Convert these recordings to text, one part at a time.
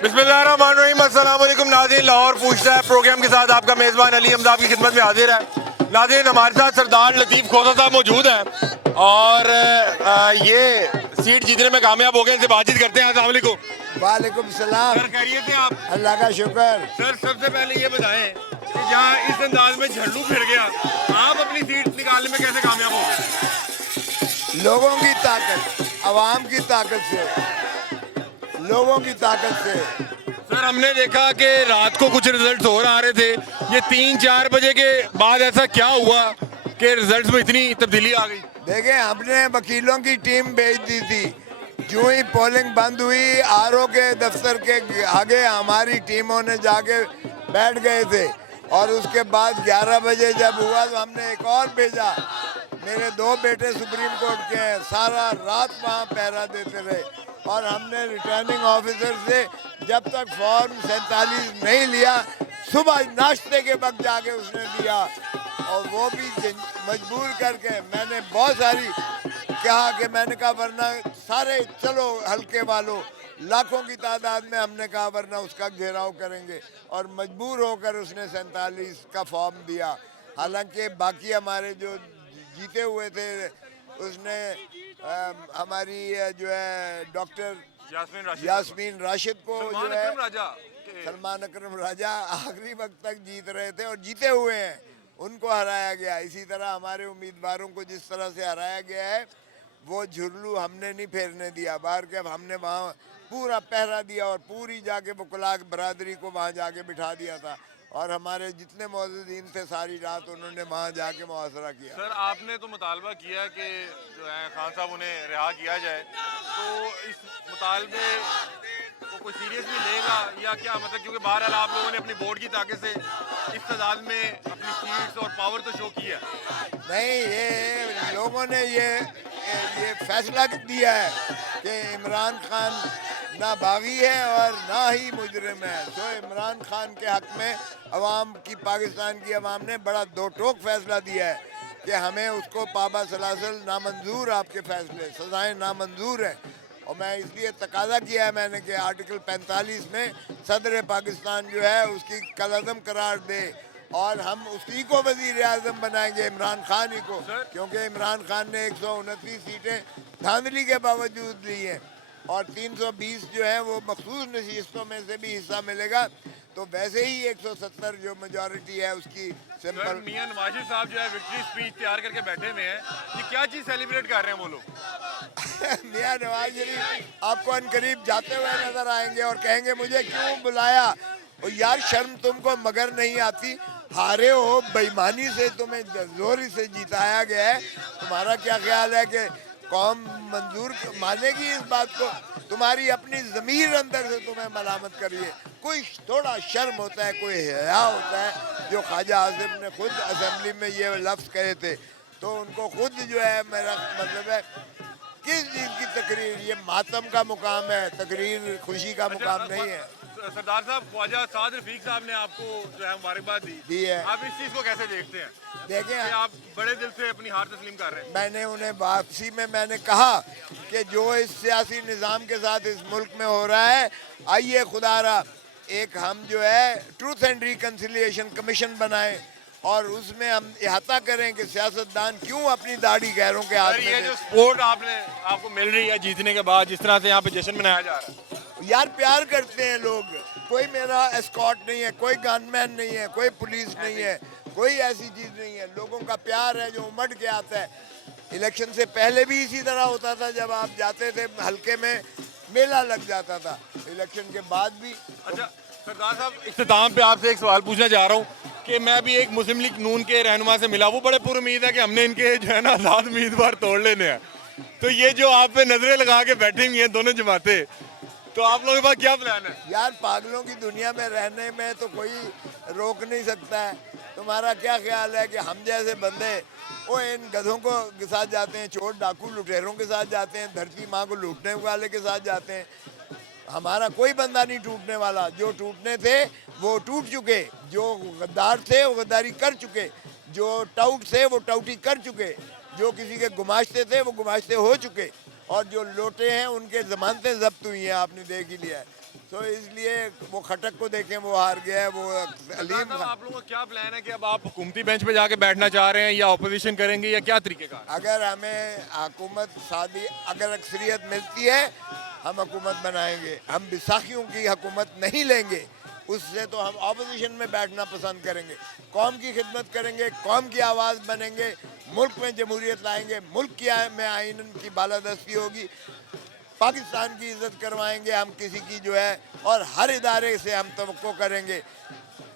बिस्मिल्लाहिर्रहमानिर्रहीम। अस्सलाम वालेकुम नाज़रीन। लाहौर पूछता है प्रोग्राम के साथ आपका मेज़बान अली हमजा आपकी खिदमत में हाजिर है। नाज़रीन, हमारे साथ सरदार लतीफ़ खोसा साहब मौजूद हैं और ये सीट जीतने में कामयाब हो गए। इनसे बातचीत करते हैं। अस्सलाम वालेकुम। वालेकुम सलाम। सर, खैरियत से आप? अल्लाह का शुक्र। सर, सबसे पहले ये बताएं कि जहाँ इस अंदाज में झंडू फिर गया, आप अपनी सीट निकालने में कैसे कामयाब हो गए? लोगों की ताकत, आवाम की ताकत से, लोगों की ताकत से। सर, हमने देखा कि रात को कुछ रिजल्ट हो आ रहे थे, ये 3-4 बजे के बाद ऐसा क्या हुआ कि रिजल्ट्स में इतनी तब्दीली आ गई? देखें, हमने वकीलों की टीम भेज दी थी। जो ही पोलिंग बंद हुई, आरओ के दफ्तर के आगे हमारी टीमों ने जाके बैठ गए थे और उसके बाद 11 बजे जब हुआ तो हमने एक और भेजा। मेरे 2 बेटे सुप्रीम कोर्ट के हैं, सारा रात वहाँ पहरा देते रहे और हमने रिटर्निंग ऑफिसर से जब तक फॉर्म 47 नहीं लिया, सुबह नाश्ते के वक्त जाके उसने दिया और वो भी मजबूर करके। मैंने बहुत सारी कहा कि मैंने कहा वरना सारे चलो हल्के वालों, लाखों की तादाद में हमने कहा वरना उसका घेराव करेंगे और मजबूर होकर उसने 47 का फॉर्म दिया। हालांकि बाकी हमारे जो जीते हुए थे उसने हमारी जो है डॉक्टर यास्मीन राशिद को जो है सलमान अकरम राजा आखिरी वक्त तक जीत रहे थे और जीते हुए हैं, उनको हराया गया। इसी तरह हमारे उम्मीदवारों को जिस तरह से हराया गया है वो झुर्लू हमने नहीं फेरने दिया। बाहर के हमने वहाँ पूरा पहरा दिया और पूरी जाके वकला बरादरी को वहाँ जाके बिठा दिया था और हमारे जितने मौजूदीन थे सारी रात उन्होंने वहाँ जाके मुआसरा किया। सर, आपने तो मुतालबा किया कि जो है खान साहब उन्हें रिहा किया जाए, तो इस मुतालबे को कोई सीरियसली लेगा या क्या? मतलब क्योंकि बहरहाल आप लोगों ने अपनी बोर्ड की ताकत से इस तादाद में अपनी सीट्स और पावर तो शो किया। नहीं, ये लोगों ने ये फैसला दिया है कि इमरान खान ना बागी है और ना ही मुजरिम है। तो इमरान खान के हक में अवाम की, पाकिस्तान की अवाम ने बड़ा दो टोक फैसला दिया है कि हमें उसको पाबा सलासल नामंजूर, आपके फैसले सजाएं नामंजूर हैं। और मैं इसलिए तकाजा किया है मैंने कि आर्टिकल 45 में सदर पाकिस्तान जो है उसकी कलअदम करार दे और हम उसी को वज़ीर आज़म बनाएंगे, इमरान खान ही को, क्योंकि इमरान खान ने 129 सीटें धांधली के बावजूद ली हैं और 320 जो है वो मखसूस नशिस्तों में से भी हिस्सा मिलेगा। तो वैसे ही 170 जो मेजॉरिटी है उसकी सिंपल। मियां नवाज साहब जो है विक्ट्री स्पीच तैयार करके बैठे हुए हैं, ये क्या चीज़ सेलिब्रेट कर रहे हैं वो लोग? मियां नवाज शरीफ आपको अनकरीब जाते हुए नजर आएंगे और कहेंगे मुझे क्यों बुलाया। और यार, शर्म तुमको मगर नहीं आती? हारे हो, बेईमानी से तुम्हें जोरी से जिताया गया है। तुम्हारा क्या ख्याल है कि कौम मंजूर मानेगी इस बात को? तुम्हारी अपनी ज़मीर अंदर से तुम्हें मलामत करिए। कोई थोड़ा शर्म होता है, कोई हया होता है। जो ख्वाजा आसिफ ने खुद असेंबली में ये लफ्ज़ कहे थे तो उनको खुद जो है, मेरा मतलब है किस चीज़ की तकरीर, ये मातम का मुकाम है, तकरीर खुशी का मुकाम नहीं है। सरदार साहब, ख्वाजा साद रफीक साहब ने आपको जो है मुबारकबाद दी है। आप इस चीज़ को कैसे देखते हैं? देखें, आप बड़े दिल से अपनी हार तस्लीम कर रहे हैं। मैंने उन्हें वापसी में मैंने कहा कि जो इस सियासी निज़ाम के साथ इस मुल्क में हो रहा है, आइए खुदारा एक हम जो है ट्रूथ एंड रिकन्सिलिएशन कमीशन बनाएं और उसमें हम इहाता करें कि सियासतदान क्यों अपनी दाढ़ी गैरों के हाथ में। ये जो सपोर्ट आपको मिल रही है जीतने के बाद, जिस तरह से यहाँ पे जश्न मनाया जा रहा है, यार प्यार करते हैं लोग। कोई मेरा एस्कॉर्ट नहीं है, कोई गनमैन नहीं है, कोई पुलिस नहीं है, कोई ऐसी चीज़ नहीं है। लोगों का प्यार है जो उमड़ के आता है। इलेक्शन से पहले भी इसी तरह होता था, जब आप जाते थे हल्के में मेला लग जाता था। इलेक्शन के बाद भी। अच्छा सरदार साहब, इख्तिताम पे आपसे एक सवाल पूछना चाह रहा हूँ कि मैं भी एक मुस्लिम लीग नून के रहनुमा से मिला, वो बड़े पूरी उम्मीद है कि हमने इनके जो है ना आज़ाद उम्मीदवार तोड़ लेने हैं। तो ये जो आप पे नजरें लगा के बैठे हुई हैं दोनों जमातें, तो आप लोगों के पास क्या प्लान है? यार, पागलों की दुनिया में रहने में तो कोई रोक नहीं सकता है। तुम्हारा क्या ख्याल है कि हम जैसे बंदे वो इन गधों को के साथ जाते हैं, चोर डाकू लुटेरों के साथ जाते हैं, धरती माँ को लूटने वाले के साथ जाते हैं? हमारा कोई बंदा नहीं टूटने वाला। जो टूटने थे वो टूट चुके, जो गद्दार थे वो गद्दारी कर चुके, जो टाउट थे वो टाउटी कर चुके, जो किसी के गुमाश्ते थे वो गुमाश्ते हो चुके और जो लोटे हैं उनके ज़मानतें जब्त हुई हैं, आपने देख ही लिया है। तो इसलिए वो खटक को देखें, वो हार गया है, वो अलीम साहब, आप लोगों का क्या प्लान है कि अब आप हुकूमती बेंच पे जाके बैठना चाह रहे हैं या ऑपोजिशन करेंगे या क्या तरीके का? अगर हमें हुकूमत शादी अगर अक्सरियत मिलती है हम हुकूमत बनाएंगे। हम बिसाखियों की हुकूमत नहीं लेंगे, उससे तो हम ऑपोजिशन में बैठना पसंद करेंगे। कौम की खिदमत करेंगे, कौम की आवाज़ बनेंगे, मुल्क में जमहूरियत लाएंगे, मुल्क की में आइन की बालादस्ती होगी, पाकिस्तान की इज़्ज़त करवाएंगे हम किसी की जो है, और हर इदारे से हम तवक्को करेंगे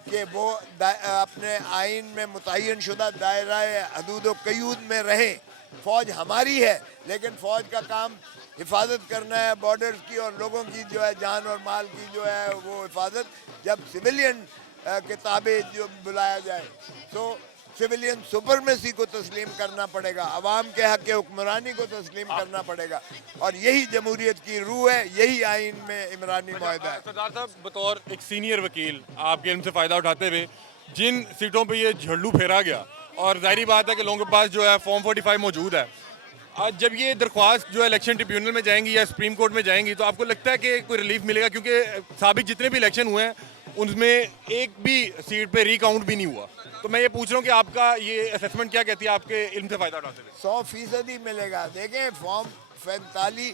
कि वो अपने आइन में मुतय्यन शुदा दायरा हदूद व क़यूद में रहें। फ़ौज हमारी है, लेकिन फ़ौज का काम हिफाजत करना है बॉर्डर्स की, और लोगों की जो है जान और माल की जो है वो हिफाजत जब सिविलियन के ताबे जो बुलाया जाए, तो सिविलियन सुपरमेसी को तस्लीम करना पड़ेगा, अवाम के हक़ हुक्मरानी को तस्लीम करना पड़ेगा, और यही जमहूरियत की रूह है, यही आइन में इमरानी मुआहदा है। सरदार साहब, बतौर एक सीनियर वकील आपके इल्म से फ़ायदा उठाते हुए जिन सीटों पे ये झल्लू फेरा गया, और जाहिर बात है कि लोगों के पास जो है फॉर्म 45 मौजूद है, आज जब ये दरख्वास्त जो है इलेक्शन ट्रिब्यूनल में जाएंगी या सुप्रीम कोर्ट में जाएंगी, तो आपको लगता है कि कोई रिलीफ मिलेगा? क्योंकि साबिक जितने भी इलेक्शन हुए हैं उनमें एक भी सीट पे रिकाउंट भी नहीं हुआ। तो मैं ये पूछ रहा हूँ कि आपका ये असेसमेंट क्या कहती है आपके इल्म से फ़ायदा उठाते हुए? 100% ही मिलेगा। देखें, फॉर्म 45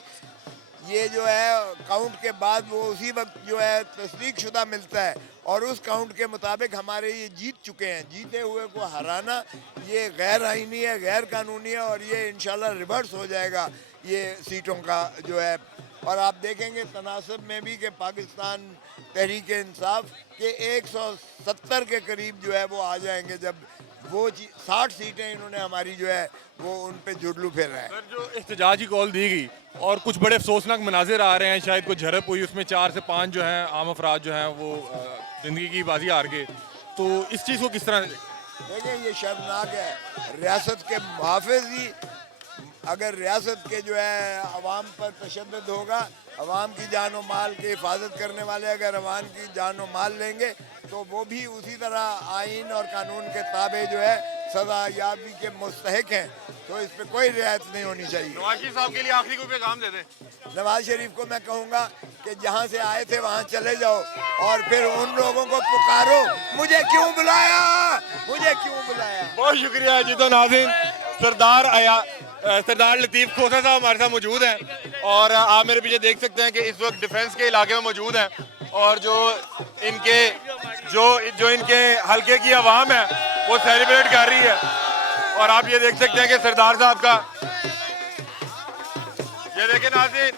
ये जो है काउंट के बाद वो उसी वक्त जो है तस्दीक शुदा मिलता है, और उस काउंट के मुताबिक हमारे ये जीत चुके हैं। जीते हुए को हराना ये गैर आइनी है, गैर कानूनी है, और ये इंशाल्लाह रिवर्स हो जाएगा ये सीटों का जो है। और आप देखेंगे तनासब में भी कि पाकिस्तान तहरीक इंसाफ के 170 के करीब जो है वो आ जाएंगे, जब वो 60 सीटें इन्होंने हमारी जो है वो उन पे जुडलू फेरा है। सर, जो एहतजाज की कॉल दी गई और कुछ बड़े अफसोसनाक मनाजिर आ रहे हैं, शायद कोई झड़प हुई, उसमें 4 से 5 जो हैं आम अफराद जो हैं वो ज़िंदगी की बाजी हार गए, तो इस चीज़ को किस तरह? देखिए, ये शर्मनाक है। रियासत के मुहाफ़िज़ ही अगर रियासत के जो है अवाम पर तशद्दुद होगा, अवाम की जान और माल की हिफाजत करने वाले अगर अवाम की जान और माल लेंगे, तो वो भी उसी तरह आइन और कानून के ताबे जो है सज़ा याबी के मुस्तहिक हैं। तो इस पर कोई रियायत नहीं होनी चाहिए। नवाज शरीफ साहब के लिए आखिरी कोई पैगाम दे दें। नवाज शरीफ को मैं कहूँगा कि जहाँ से आए थे वहाँ चले जाओ, और फिर उन लोगों को पुकारो, मुझे क्यों बुलाया, मुझे क्यों बुलाया। बहुत शुक्रिया जी। तो नाज़रीन, सरदार लतीफ़ खोसा साहब हमारे साथ मौजूद हैं, और आप मेरे पीछे देख सकते हैं कि इस वक्त डिफेंस के इलाके में मौजूद हैं, और जो इनके हल्के की आवाम है वो सेलिब्रेट कर रही है। और आप ये देख सकते हैं कि सरदार साहब का, ये देखें नाज़रीन,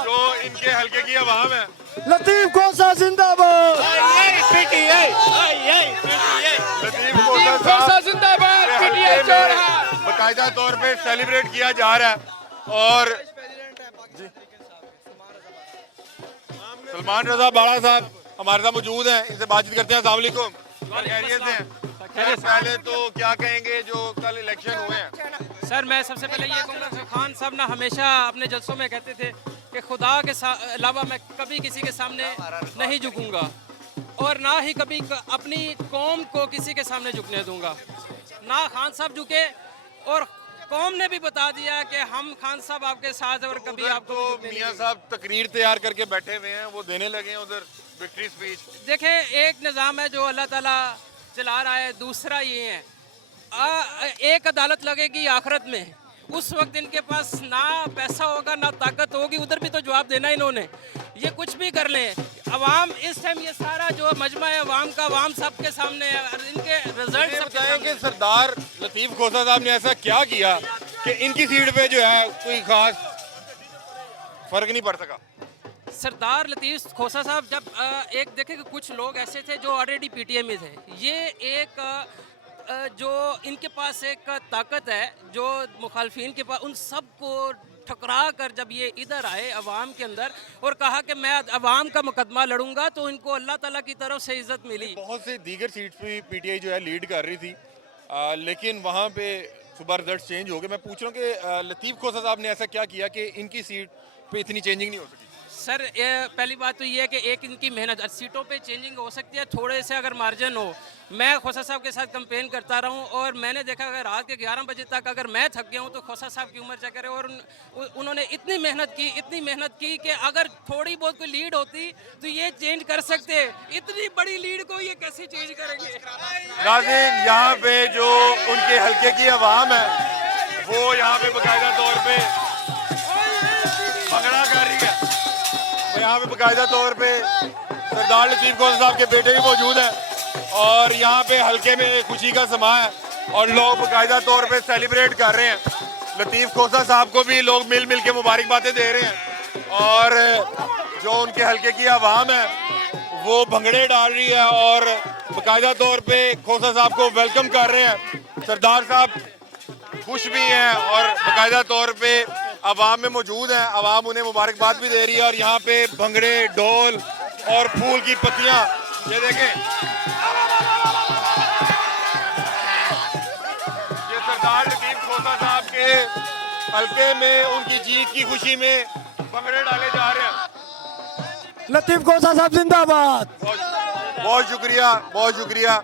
जो इनके हल्के की आवाम है। लतीफ खोसा जिंदाबाद, लतीफ़ खोसा जिंदाबाद, बाकायदा तौर पे सेलिब्रेट किया जा रहा है। और सलमान रजा बाड़ा साहब हमारे साथ मौजूद हैं, इनसे बातचीत करते हैं। अस्सलाम वालेकुम, खैरियत से हैं? पहले तो क्या कहेंगे जो कल इलेक्शन हुए हैं? सर, मैं सबसे पहले ये कहूँगा कि खान साहब ना हमेशा अपने जलसों में कहते थे कि खुदा के अलावा मैं कभी किसी के सामने नहीं झुकूंगा, और ना ही कभी अपनी कौम को किसी के सामने झुकने दूंगा। ना खान साहब झुके, और कौम ने भी बता दिया कि हम खान साहब आपके साथ, और कभी आपको तो झुकने नहीं मियां देंगे। साहब तकरीर तैयार करके बैठे हुए हैं, वो देने लगे हैं उधर विक्ट्री स्पीच। देखें, एक निज़ाम है जो अल्लाह ताला चला रहा है, दूसरा ये है एक अदालत लगेगी आखिरत में, उस वक्त इनके पास ना पैसा होगा ना ताकत होगी, उधर भी तो जवाब देना इन्होंने। ये कुछ भी कर लें, अवाम इस टाइम ये सारा जो मजमा है अवाम का, अवाम सबके सामने है, और इनके रिजल्ट ये सबके बताएं सामने कि हैं। सरदार लतीफ़ खोसा साहब ने ऐसा क्या किया कि इनकी सीट पे जो है कोई खास फर्क नहीं पड़ सका? सरदार लतीफ़ खोसा साहब जब एक देखे कि कुछ लोग ऐसे थे जो ऑलरेडी पीटीए में थे, ये एक जो इनके पास एक ताकत है जो मुखालफिन के पास, उन सब को ठकरा कर जब ये इधर आए अवाम के अंदर और कहा कि मैं अवाम का मुकदमा लड़ूंगा, तो इनको अल्लाह ताला की तरफ से इज़्ज़त मिली। बहुत से दीगर सीट्स पे पीटीआई जो है लीड कर रही थी, लेकिन वहाँ पे सुबह रिजल्ट चेंज हो गए। मैं पूछ रहा हूँ कि लतीफ़ खोसा साहब ने ऐसा क्या किया कि इनकी सीट पे इतनी चेंजिंग नहीं हो सकी? सर पहली बात तो ये है कि एक इनकी मेहनत, सीटों पे चेंजिंग हो सकती है, थोड़े से अगर मार्जिन हो। मैं खोसा साहब के साथ कंपेन करता रहा हूँ और मैंने देखा अगर रात के 11 बजे तक अगर मैं थक गया हूँ तो खोसा साहब की उम्र चेक करें। और उन्होंने इतनी मेहनत की कि अगर थोड़ी बहुत कोई लीड होती तो ये चेंज कर सकते। इतनी बड़ी लीड को ये कैसे चेंज करेंगे? नाज़रीन, यहाँ पे जो उनके हल्के की आवाम है वो यहाँ पे बाकायदा तौर पे भंगड़ा कर रही है। तो यहाँ पे बाकायदा तौर पे सरदार लतीफ़ खोसा साहब के बेटे भी मौजूद हैं और यहाँ पे हल्के में खुशी का समा है और लोग बाकायदा तौर पे सेलिब्रेट कर रहे हैं। लतीफ़ खोसा साहब को भी लोग मिल मिल के मुबारकबादें दे रहे हैं और जो उनके हल्के की आवाम है वो भंगड़े डाल रही है और बाकायदा तौर पे खोसा साहब को वेलकम कर रहे हैं। सरदार साहब खुश भी हैं और बाकायदा तौर पे आवाम में मौजूद हैं, आवाम उन्हें मुबारकबाद भी दे रही है। और यहाँ पे भंगड़े, ढोल और फूल की पत्तियाँ, ये देखें, ये सरदार लतीफ़ खोसा साहब के हल्के में उनकी जीत की खुशी में भंगड़े डाले जा रहे हैं। लतीफ खोसा साहब जिंदाबाद। बहुत शुक्रिया, बहुत शुक्रिया।